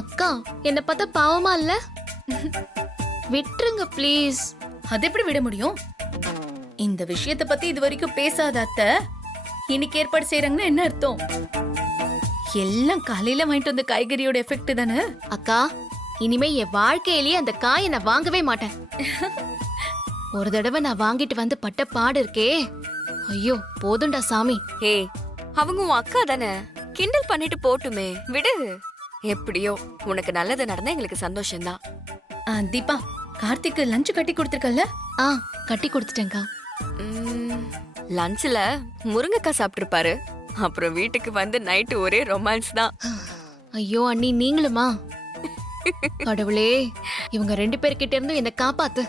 அக்கா என்ன பார்த்தா பாவமா இல்ல? விட்டுருங்க ப்ளீஸ். அது எப்படி விட முடியும்? இந்த விஷயத்தை பத்தி இது வரைக்கும் பேசாத அத்தை இன்னைக்கு ஏற்பாடு செய்யறாங்கன்னா என்ன அர்த்தம்? எல்லாம் காலையில வாங்கிட்டு வந்த காய்கறியோட எஃபெக்ட் தானே. அக்கா இனிமே என் வாழ்க்கையிலேயே அந்த காயை நான் வாங்கவே மாட்டேன். ஒரு தடவை நான் வாங்கிட்டு வந்து பட்ட பாடு இருக்கே, ஐயோ போதும்டா சாமி. ஏய், அவங்க உன் அக்கா தானே, கிண்டல் பண்ணிட்டு போட்டுமே, விடு. எப்படியோ உனக்கு நல்லது நடந்தா எங்களுக்கு சந்தோஷம்தான். தீபா, கார்த்திக்கு லஞ்ச் கட்டி கொடுத்திருக்கல்ல? கட்டி கொடுத்துட்டேன்க்கா. லஞ்ச்ல முருங்கைக்காய் சாப்பிட்டுருப்பாரு. அப்புறம் வீட்டுக்கு வந்து நைட்டு ஒரே ரொமான்ஸ் தான். ஐயோ அண்ணி நீங்களுமா? கடவுளே, இவங்க 2 பேர்கிட்ட இருந்து என்ன காப்பாத்து.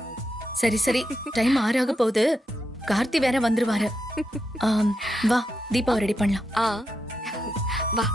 சரி சரி, டைம் 6 ஆக போகுது. கார்த்தி வேற வந்துருவாரு. வா தீபா ரெடி பண்ணலாம். வா.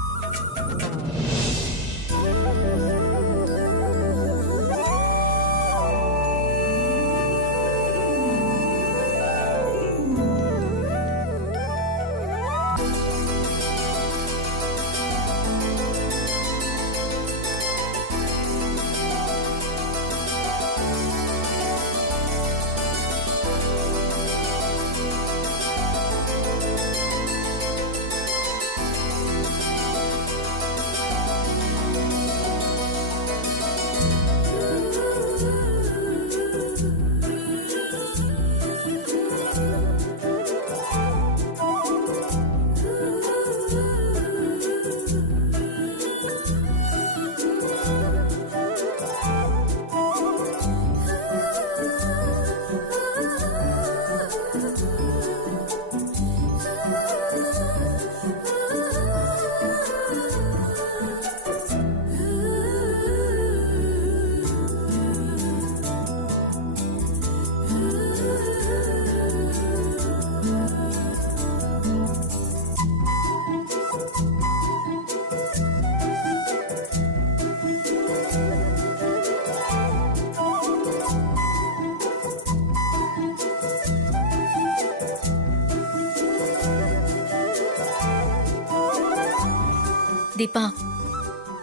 தீபா,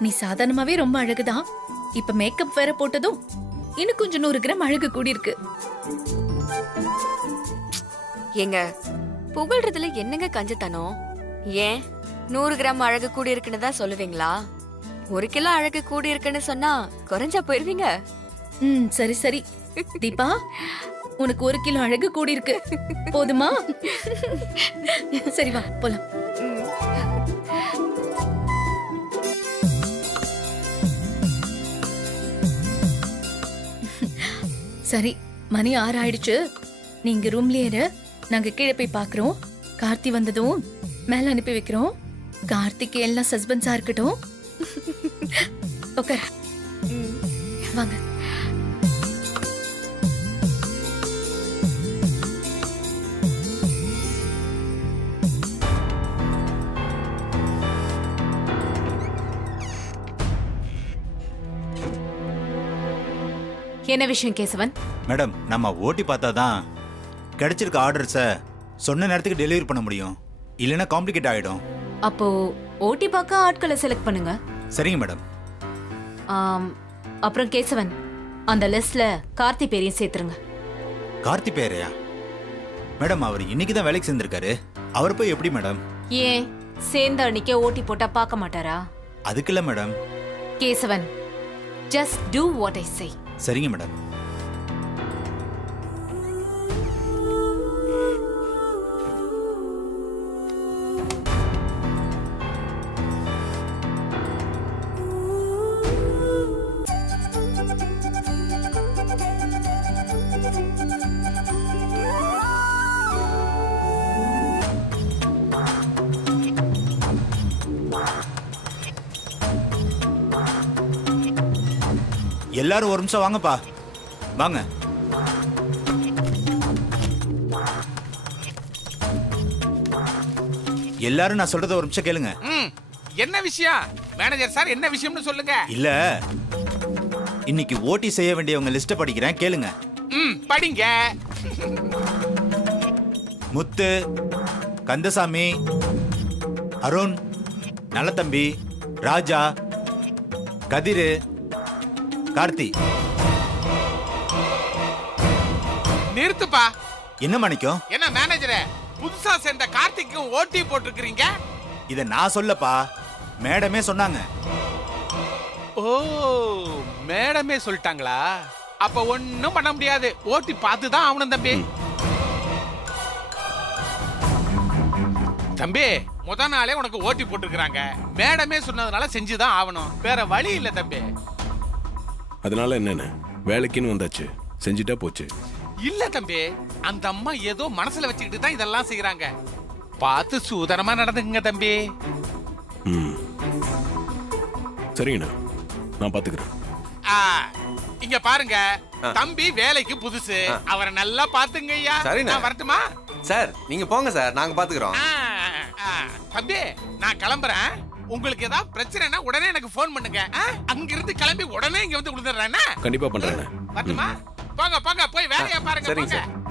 நீ சாதாரணமாவே ரொம்ப அழகுதான். இப்ப மேக்கப் வேற போட்டதும் இன்னும் கொஞ்சம் 100 கிராம் அழகு கூடி இருக்கு. ஏங்க, புகழ்றதுல என்னங்க கஞ்சத்தனம்? ஏன் 100 கிராம் அழகு கூடி இருக்குன்னு தான் சொல்லுவீங்களா? 1 கிலோ அழகு கூடி இருக்குன்னு சொன்னா குறைஞ்சா போயிருவீங்க. சரி சரி தீபா, உனக்கு 1 கிலோ அழகு கூடி இருக்கு, போதுமா? சரி வா போலாம். சரி, மணி 6 ஆயிடுச்சு. நீங்க ரூம்லயே இரு, நாங்க கீழே போய் பாக்குறோம். கார்த்தி வந்ததும் மேல அனுப்பி வைக்கிறோம். கார்த்திக்கு எல்லாம் சஸ்பென்ஸா இருக்கட்டும். ஓகே வாங்க. என்ன விஷயம் கேசவன்? மேடம், நம்ம ஓட்டி பார்த்தா தான் கிடைச்சிருக்க ஆர்டர்ஸை சொன்ன நேரத்துக்கு டெலிவரி பண்ண முடியும். இல்லைன்னா காம்ப்ளிகேட் ஆகிடும். அப்போ ஓட்டி பார்க்க ஆட்களை செலக்ட் பண்ணுங்க. சரிங்க மேடம். அப்புறம் கேசவன், அந்த லிஸ்ட்ல கார்த்தி பேரையும் சேர்த்துருங்க. கார்த்தி பேரையா? மேடம், அவர் இன்னைக்கு தான் வேலைக்கு சேர்ந்திருக்காரு. அவர் போய் எப்படி மேடம்? ஏன் சேர்ந்த அன்னைக்கே ஓட்டி போட்டா பார்க்க மாட்டாரா? அதுக்கு இல்லை madam. Keshavan, just do what I say. சரிங்க மேடம். எல்லாரும் ஒரு நிமிஷம் வாங்கப்பா, வாங்க. எல்லாரும் நான் சொல்றத ஒரு நிமிஷம் கேளுங்க. என்ன விஷயம் மேனேஜர் சார்? என்ன விஷயம்னு சொல்லுங்க. இல்ல, இன்னைக்கு ஓட்டி செய்ய வேண்டியவங்க லிஸ்ட் படிக்கிறேன், கேளுங்க. படிங்க. முத்து, கந்தசாமி, அருண், நல்லதம்பி, ராஜா, கதிரு, கார்த்தி. நிறுத்துப்பா. என்ன மாணிக்கம்? என்ன மேனேஜரே, புதுசா சேர்ந்த கார்த்திக்கும் ஓட்டி போட்டிருக்கிறீங்க? இத நான் சொல்லப்பா, மேடமே சொன்னாங்க. ஓ, மேடமே சொல்லிட்டாங்களா? அப்ப ஒண்ணும் பண்ண முடியாது. ஓட்டி பார்த்துதான் ஆகணும் தம்பி. தம்பி, முத நாளே உனக்கு ஓட்டி போட்டுருக்காங்க. மேடமே சொன்னதுனால செஞ்சுதான் ஆகணும். வேற வழி இல்ல தம்பி. அதனால என்னென்ன, வேலைக்குன்னு வந்தாச்சு, செஞ்சுட்டா போச்சு. இல்ல தம்பி, அந்த அம்மா ஏதோ மனசுல வச்சுக்கிட்டு தான் இதெல்லாம் செய்யறாங்க. பார்த்து சூதனமா நடந்துக்குங்க தம்பி. ம், சரிங்கண்ணா, நான் பாத்துக்கிறேன். ஆ, இங்க பாருங்க, தம்பி வேலைக்கு புதுசு. அவரை நல்லா பாத்துங்க ஐயா. சரிண்ணே. நான் வரட்டுமா? சார் நீங்க போங்க சார், நாங்க பாத்துக்கிறோம். தம்பி, நான் கிளம்புறேன். உங்களுக்கு ஏதாவது பிரச்சனைனா உடனே எனக்கு போன் பண்ணுங்க. அங்க இருந்து கிளம்பி உடனே இங்க வந்து விழுந்துடுறேன். கண்டிப்பா பண்றேண்ணே. வரட்டுமா? போங்க போங்க, போய் வேலையை பாருங்க. சரிங்க போங்க. சார்.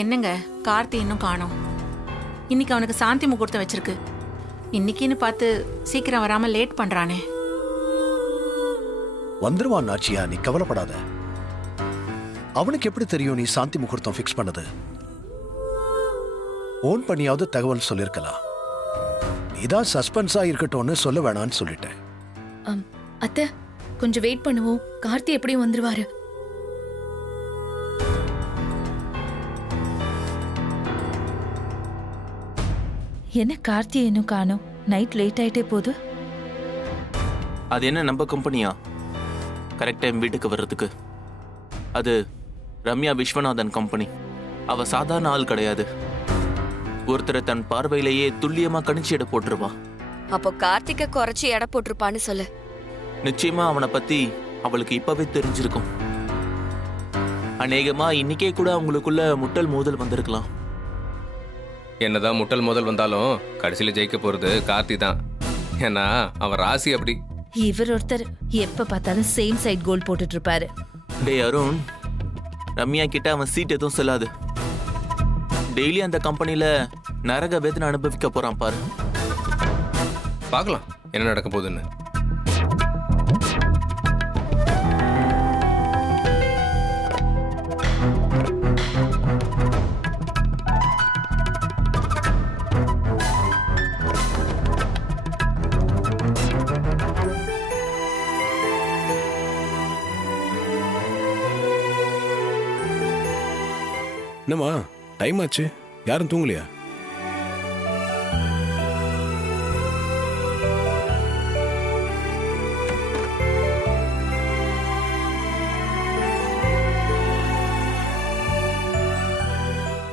என்னங்க கார்த்தி இன்னும் காணோம். இன்னைக்கு அவனுக்கு சாந்தி முகூர்த்தம் வச்சிருக்கு. இன்னைக்குன்னு பார்த்து சீக்கிரம் வராம லேட் பண்றானே. வந்துருவான் நாச்சியா, நீ கவலைப்படாத. அவனுக்கு எப்படி தெரியும் நீ சாந்தி முகூர்த்தம் ஃபிக்ஸ் பண்ணது? ஓன் பண்ணியாவது தகவல் சொல்லிருக்கலாம். நீதான் சஸ்பென்ஸா இருக்கட்டும்னு சொல்ல வேணான்னு சொல்லிட்டேன். அத்தை, கொஞ்சம் வெயிட் பண்ணுவோம். கார்த்தி எப்படியும் வந்துருவாரு. என்ன கார்த்தி இன்னும் காணோம்? நைட் லேட் ஆயிட்டே போகுது. அது என்ன நம்ம கம்பெனியா கரெக்ட் டைம் வீட்டுக்கு வர்றதுக்கு? அது ரம்யா விஸ்வநாதன் கம்பெனி. அவ சாதாரண ஆள் கிடையாது. ஒருத்தரை தன் பார்வையிலேயே துல்லியமா கணிச்சு எடை போட்டுருவா. அப்போ கார்த்திகை குறைச்சி எடை போட்டிருப்பான்னு சொல்லு. நிச்சயமா அவனை பத்தி அவளுக்கு இப்பவே தெரிஞ்சிருக்கும். அநேகமா இன்னைக்கே கூட அவங்களுக்குள்ள முட்டல் மோதல் வந்திருக்கலாம். என்னதான் முட்டல் மோதல் வந்தாலும் கடைசியில ஜெயிக்க போறது கார்த்தி தான். ஏன்னா அவன் ராசி அப்படி. இவர் ஒருத்தர் எப்ப பார்த்தாலும் சேம் சைட் கோல் போட்டுட்டு இருப்பாரு. டே அருண், ரம்யா கிட்ட அவன் சீட் எதுவும் செல்லாது. டெய்லி அந்த கம்பெனில நரக வேதனை அனுபவிக்க போறான் பாரு. பார்க்கலாம் என்ன நடக்க போகுதுன்னு. என்னம்மா டைம் ஆச்சு, யாரும் தூங்கலையா?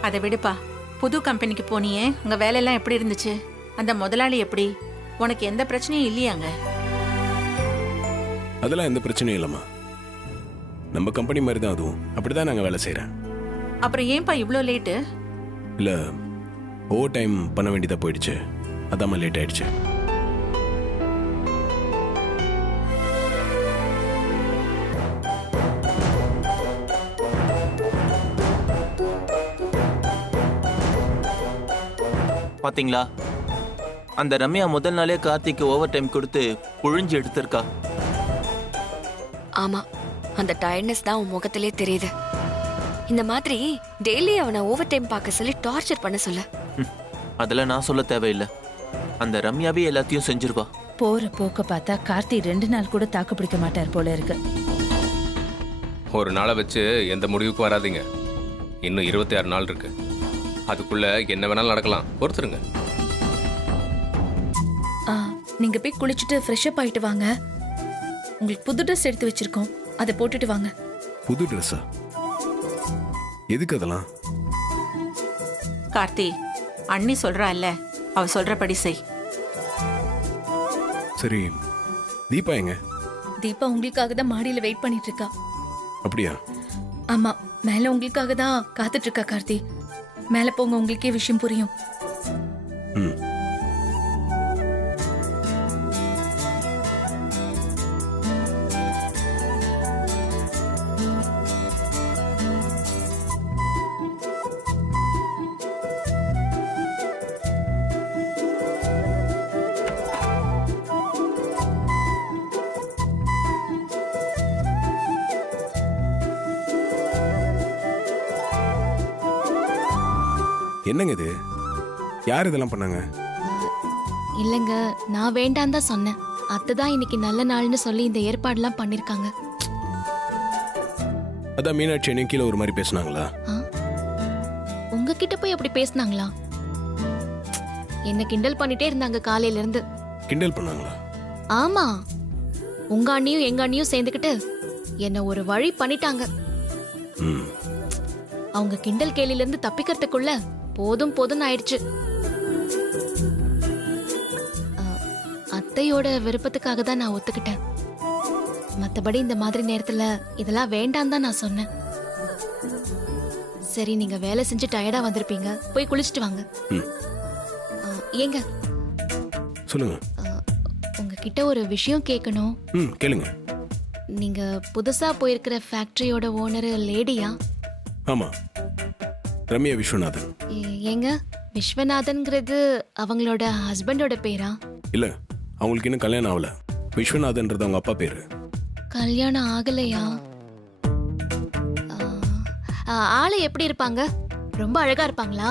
அதை விடுப்பா. புது கம்பெனிக்கு போனியே, உங்க வேலையெல்லாம் எப்படி இருந்துச்சு? அந்த முதலாளி எப்படி? உனக்கு எந்த பிரச்சனையும் இல்லையாங்க? அதெல்லாம் எந்த பிரச்சனையும் இல்லைம்மா. நம்ம கம்பெனி மாதிரி தான் அதுவும். அப்படிதான் நாங்கள் வேலை செய்கிறேன். அப்புறம் ஏன்பா இவ்வளோ லேட்டு? இல்லை, ஓவர் டைம் பண்ண வேண்டியதாக போயிடுச்சு, அதாம்மா லேட் ஆயிடுச்சு. பாத்தீங்களா, அந்த ரம்யா முதல் நாளே கார்த்திக்கு ஓவர் டைம் கொடுத்து புழிஞ்சு எடுத்திருக்கா. ஆமா, அந்த டயர்ட்னஸ் தான் உன் முகத்திலே தெரியுது. இந்த மாதிரி டெய்லி அவனை ஓவர் டைம் பார்க்க சொல்லி டார்ச்சர் பண்ண சொல்ல. அதெல்லாம் நான் சொல்ல தேவையில்லை. அந்த ரம்யாவே எல்லாத்தையும் செஞ்சிருவா. போற போக்க பார்த்தா கார்த்தி 2 நாள் கூட தாக்கு பிடிக்க மாட்டார் போல இருக்கு. ஒரு நாளை வச்சு எந்த முடிவுக்கும் வராதீங்க. இன்னும் 26 நாள் இருக்கு. அதுக்குள்ள என்ன வேணாலும் நடக்கலாம். பொறுத்துருங்க. நீங்க போய் குளிச்சுட்டு ஃப்ரெஷ் அப் ஆயிட்டு வாங்க. உங்களுக்கு புது ட்ரெஸ் எடுத்து வச்சிருக்கோம், அதை போட்டுட்டு வாங்க. புது ட்ரெஸ்ஸா? எதுக்கு அதெல்லாம்? கார்த்தி, அண்ணி சொல்றா இல்ல, அவ சொல்றபடி செய். சரி, தீபா எங்க? தீபா உங்களுக்காக தான் மாடியில வெயிட் பண்ணிட்டு இருக்கா. அப்படியா? ஆமா, மேல உங்களுக்காக தான் காத்துட்டு இருக்கா. கார்த்தி, மேல போங்க, உங்களுக்கே விஷயம் புரியும். ம். என்னங்க இது? யார் இதெல்லாம் பண்ணாங்க? இல்லைங்க, நான் வேண்டாம் தான் சொன்னேன். அத்தை தான் இன்னைக்கு நல்ல நாள்னு சொல்லி இந்த ஏற்பாடுலாம் பண்ணிருக்காங்க. அதான் மீனாட்சி அண்ணன் கீழே ஒரு மாதிரி பேசுனாங்களா? உங்ககிட்ட போய் அப்படி பேசினாங்களா? என்ன கிண்டல் பண்ணிட்டே இருந்தாங்க காலையில இருந்து. கிண்டல் பண்ணாங்களா? ஆமா, உங்க அண்ணியும் எங்க அண்ணியும் சேர்ந்துக்கிட்டு என்ன ஒரு வழி பண்ணிட்டாங்க. ம். அவங்க கிண்டல் கேலில இருந்து தப்பிக்கிறதுக்குள்ள போதும் போதும்னு ஆயிடுச்சு. அத்தையோட விருப்பத்துக்காக தான் நான் ஒத்துக்கிட்டேன். மத்தபடி இந்த மாதிரி நேரத்துல இதெல்லாம் வேண்டாம் தான் நான் சொன்னேன். சரி, நீங்க வேலை செஞ்சு டயர்டா வந்திருப்பீங்க, போய் குளிச்சுட்டு வாங்க. ஏங்க, சொல்லுங்க. உங்ககிட்ட ஒரு விஷயம் கேட்கணும். ம், கேளுங்க. நீங்க புதுசா போயிருக்கிற ஃபேக்டரியோட ஓனர் லேடியா? ஆமா, ரம்யா விஸ்வநாதன். ஏங்க, விஸ்வநாதன்ங்கிறது அவங்களோட ஹஸ்பண்டோட பேரா? இல்ல, அவங்களுக்கு இன்னும் கல்யாணம் ஆகல. விஸ்வநாதன்றது அவங்க அப்பா பேரு. கல்யாணம் ஆகலையா? ஆளு எப்படி இருப்பாங்க? ரொம்ப அழகா இருப்பாங்களா?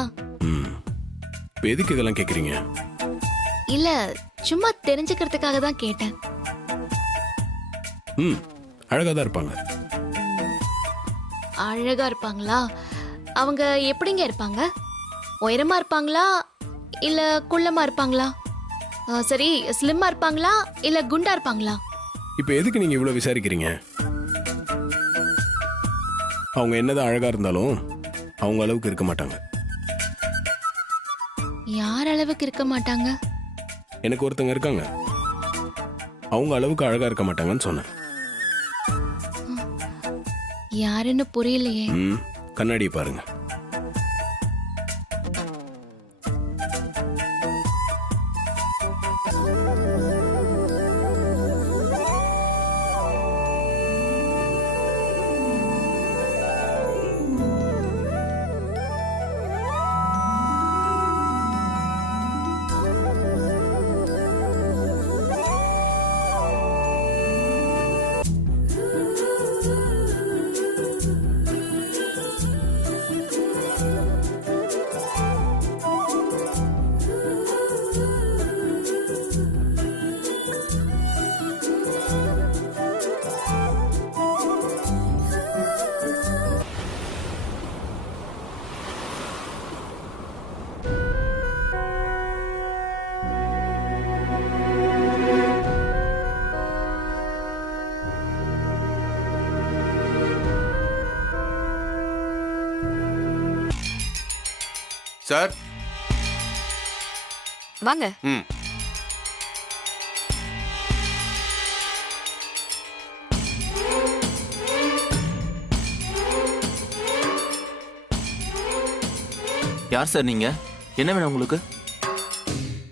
இப்போ எதுக்கு இதெல்லாம் கேக்குறீங்க? இல்ல, சும்மா தெரிஞ்சுக்கிறதுக்காக தான் கேட்டேன். அழகா தான் இருப்பாங்க. அழகா இருப்பாங்களா? அவங்க எப்படிங்க இருப்பாங்க? உயரமா இருப்பாங்களா இல்ல குள்ளமா இருப்பாங்களா? சரி, ஸ்லிம்மா இருப்பாங்களா இல்ல குண்டா இருப்பாங்களா? இப்போ எதுக்கு நீங்க இவ்வளவு விசாரிக்கிறீங்க? அவங்க என்னதான் அழகா இருந்தாலும் அவங்க அளவுக்கு இருக்க மாட்டாங்க. யார் அளவுக்கு இருக்க மாட்டாங்க? எனக்கு ஒருத்தங்க இருக்காங்க, அவங்க அளவுக்கு அழகா இருக்க மாட்டாங்கன்னு சொன்னேன். யாருன்னு புரியலையே. கண்ணாடியை பாருங்க. சார், வாங்க. யார் சார் நீங்க? என்ன வேணும் உங்களுக்கு?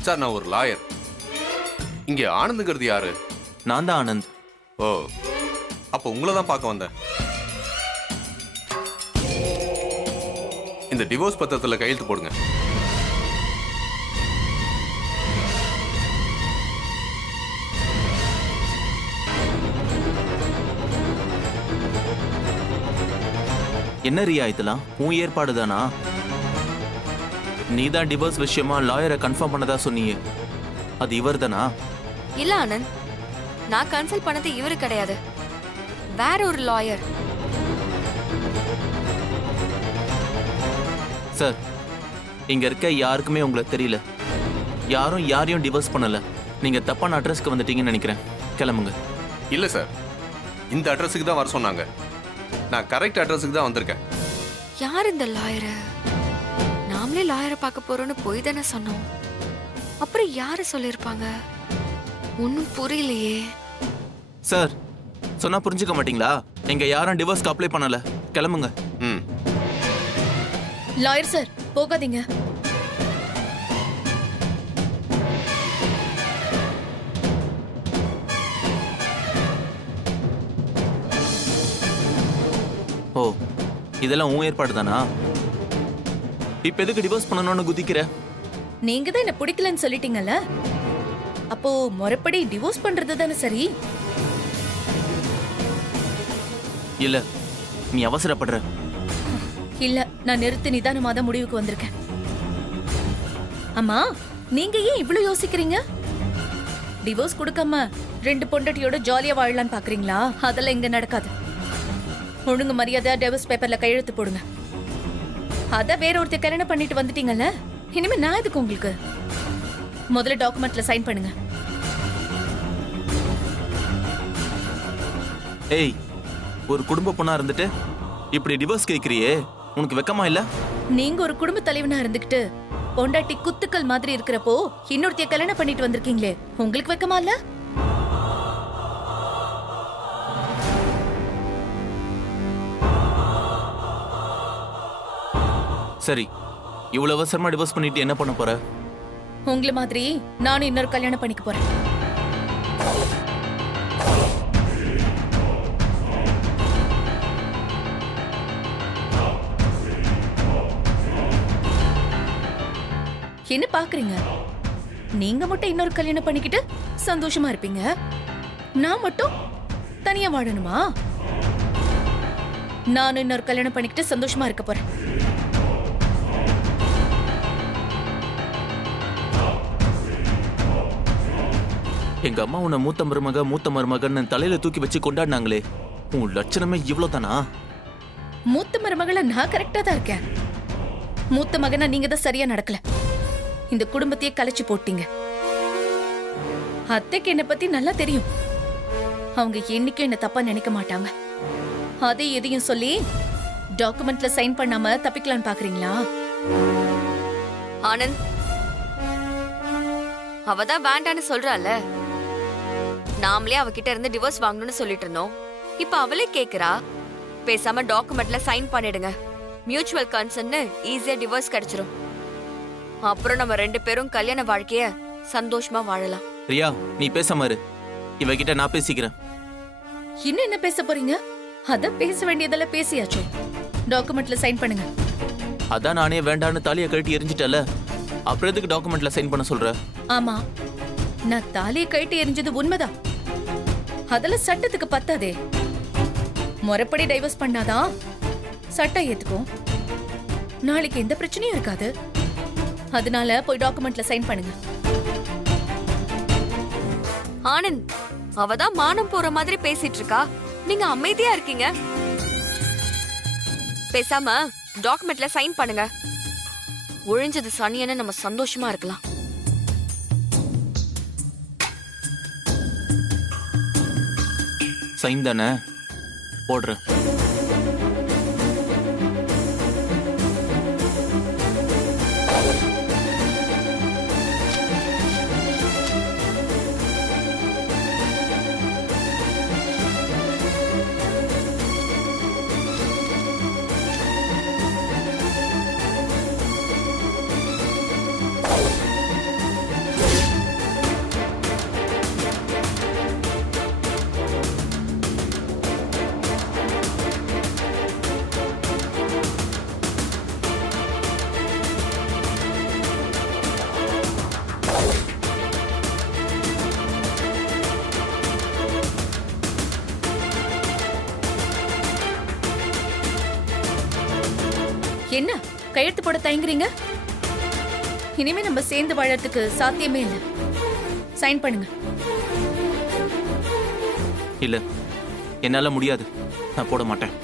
சார், நான் ஒரு லாயர். இங்க ஆனந்துங்கிறது யாரு? நான் தான் ஆனந்த். ஓ, அப்போ உங்களை தான் பார்க்க வந்தேன். இந்த டிவோர்ஸ் பத்திரத்தில் கையெழுத்து போடுங்க. என்ன ரியா இதெல்லாம் உன் ஏற்பாடு தானா? நீ தான் டிவோர்ஸ் விஷயமா லாயரை கன்ஃபார்ம் பண்ணதா சொன்னியே, அது இவர் தானா? இல்ல ஆனந்த், நான் கன்சல்ட் பண்ணது இவரு கிடையாது, வேற ஒரு லாயர். சார், இங்க இருக்க யாருக்குமே உங்களை தெரியல. யாரும் யாரையும் டிவோர்ஸ் பண்ணல. நீங்க தப்பான அட்ரஸ்க்கு வந்துட்டீங்கன்னு நினைக்கிறேன். கிளம்புங்க. இல்ல சார், இந்த அட்ரஸுக்கு தான் வர சொன்னாங்க. நான் கரெக்ட் அட்ரஸுக்கு தான் வந்திருக்கேன். யார் இந்த லாயரு? நாமளே லாயரை பார்க்க போறோம்னு போய் தானே சொன்னோம். அப்புறம் யாரு சொல்லிருப்பாங்க? ஒன்னும் புரியலையே. சார், சொன்னா புரிஞ்சுக்க மாட்டீங்களா? நீங்க யாரும் டிவோர்ஸ்க்கு அப்ளை பண்ணல. கிளம்புங்க. ம். லாயர் சார், போகாதீங்க. ஓ, இதெல்லாம் உன் ஏற்பாடு தானா? இப்ப எதுக்கு டிவோர்ஸ் பண்ணணும்னு குதிக்கிற? நீங்க தான் என்ன பிடிக்கலன்னு சொல்லிட்டீங்கல்ல, அப்போ முறைப்படி டிவோர்ஸ் பண்றது தானே சரி? இல்ல, நீ அவசரப்படுற. இல்ல, நான் நிறுத்தி நிதானமா தான் முடிவுக்கு வந்திருக்கேன். அம்மா, நீங்க ஏன் இவ்ளோ யோசிக்கிறீங்க? டிவோர்ஸ் கொடுக்காம 2 பொண்டாட்டியோட ஜாலியா வாழலாம்னு பாக்குறீங்களா? அதெல்லாம் இங்க நடக்காது. ஒழுங்கு மரியாதை டிவோர்ஸ் பேப்பர்ல கையெழுத்து போடுங்க. அத வேற ஒருத்தர் கல்யாணம் பண்ணிட்டு வந்துட்டீங்கல்ல, இனிமே நான் எதுக்கு உங்களுக்கு? முதல்ல டாக்குமெண்ட்ல சைன் பண்ணுங்க. ஏய், ஒரு குடும்ப பொண்ணா இருந்துட்டு இப்படி டிவோர்ஸ் கேக்குறியே, உனக்கு வெக்கமா இல்ல? நீங்க ஒரு குடும்ப தலைவனா இருந்துகிட்டு பொண்டாட்டி குத்துக்கள் மாதிரி இருக்கிறப்போ இன்னொருத்தைய கல்யாணம் பண்ணிட்டு வந்திருக்கீங்களே, உங்களுக்கு வெக்கமா இல்ல? சரி, இவ்வளவு அவசரமா டிவோர்ஸ் பண்ணிட்டு என்ன பண்ண போற? உங்களை மாதிரி நானும் இன்னொரு கல்யாணம் பண்ணிக்க போறேன். என்ன பாக்குறீங்க? நீங்க மட்டும் இன்னொரு கல்யாணம் பண்ணிக்கிட்டு சந்தோஷமா இருப்பீங்க, நான் மட்டும் தனியா வாழணுமா? நானும் இன்னொரு கல்யாணம் பண்ணிக்கிட்டு சந்தோஷமா இருக்க போறேன். எங்க அம்மா உன்னை மூத்த மருமகன்னு தலையில தூக்கி வச்சு கொண்டாடினாங்களே, உன் லட்சணமே இவ்வளவு தானா? மூத்த மருமகள நான் கரெக்டா தான் இருக்கேன். மூத்த மகனா நீங்க தான் சரியா நடக்கல. இந்த குடும்பத்தையே கலைச்சு போட்டீங்க. அத்தைக்கு என்ன பத்தி நல்லா தெரியும். அவங்க என்னைக்கும் என்ன தப்பா நினைக்க மாட்டாங்க. அதை எதையும் சொல்லி டாக்குமெண்ட்ல சைன் பண்ணாம தப்பிக்கலான்னு பாக்குறீங்களா? ஆனந்த், அவதான் வேண்டான்னு சொல்றால. நாமளே அவகிட்ட இருந்து டிவோர்ஸ் வாங்கணும்னு சொல்லிட்டு இருந்தோம். இப்ப அவளே கேக்குறா. பேசாம டாக்குமெண்ட்ல சைன் பண்ணிடுங்க. மியூச்சுவல் கன்சர்ன்னு ஈஸியா டிவோர்ஸ் கிடைச்சிரும். அப்புறம் நம்ம 2 பேரும் கல்யாண வாழ்க்கைய சந்தோஷமா வாழலாம். ரியா, நீ பேசாம இரு. இவகிட்ட நான் பேசிக்கிறேன். இன்னும் என்ன பேச போறீங்க? அத பேச வேண்டியதெல்லாம் பேசியாச்சோ. டாக்குமெண்ட்ல சைன் பண்ணுங்க. அதான் நானே வேண்டான்னு தாலியை கழட்டி எரிஞ்சிட்டல, அப்புறம் எதுக்கு டாக்குமெண்ட்ல சைன் பண்ண சொல்ற? ஆமா, நான் தாலியை கழட்டி எரிஞ்சது உண்மைதான். அதெல்லாம் சட்டத்துக்கு பத்தாதே. முறைப்படி டைவர்ஸ் பண்ணாதான் சட்டம் ஏத்துக்கும். நாளைக்கு எந்த பிரச்சனையும் இருக்காது. அதனால போய் டாக்குமெண்ட்ல சைன் பண்ணுங்க. ஆனந்த், அவதான் மானம் போற மாதிரி பேசிட்டு இருக்கா, நீங்க அமைதியா இருக்கீங்க. பேசாம டாக்குமெண்ட்ல சைன் பண்ணுங்க. ஒழிஞ்சது சனியன்னு நம்ம சந்தோஷமா இருக்கலாம். சைன் தானே போடுறேன். என்ன கையெழுத்து போட தயங்குறீங்க? இனிமே நம்ம சேர்ந்து வாழறதுக்கு சாத்தியமே இல்லை. சைன் பண்ணுங்க. இல்ல, என்னால முடியாது. நான் போட மாட்டேன்.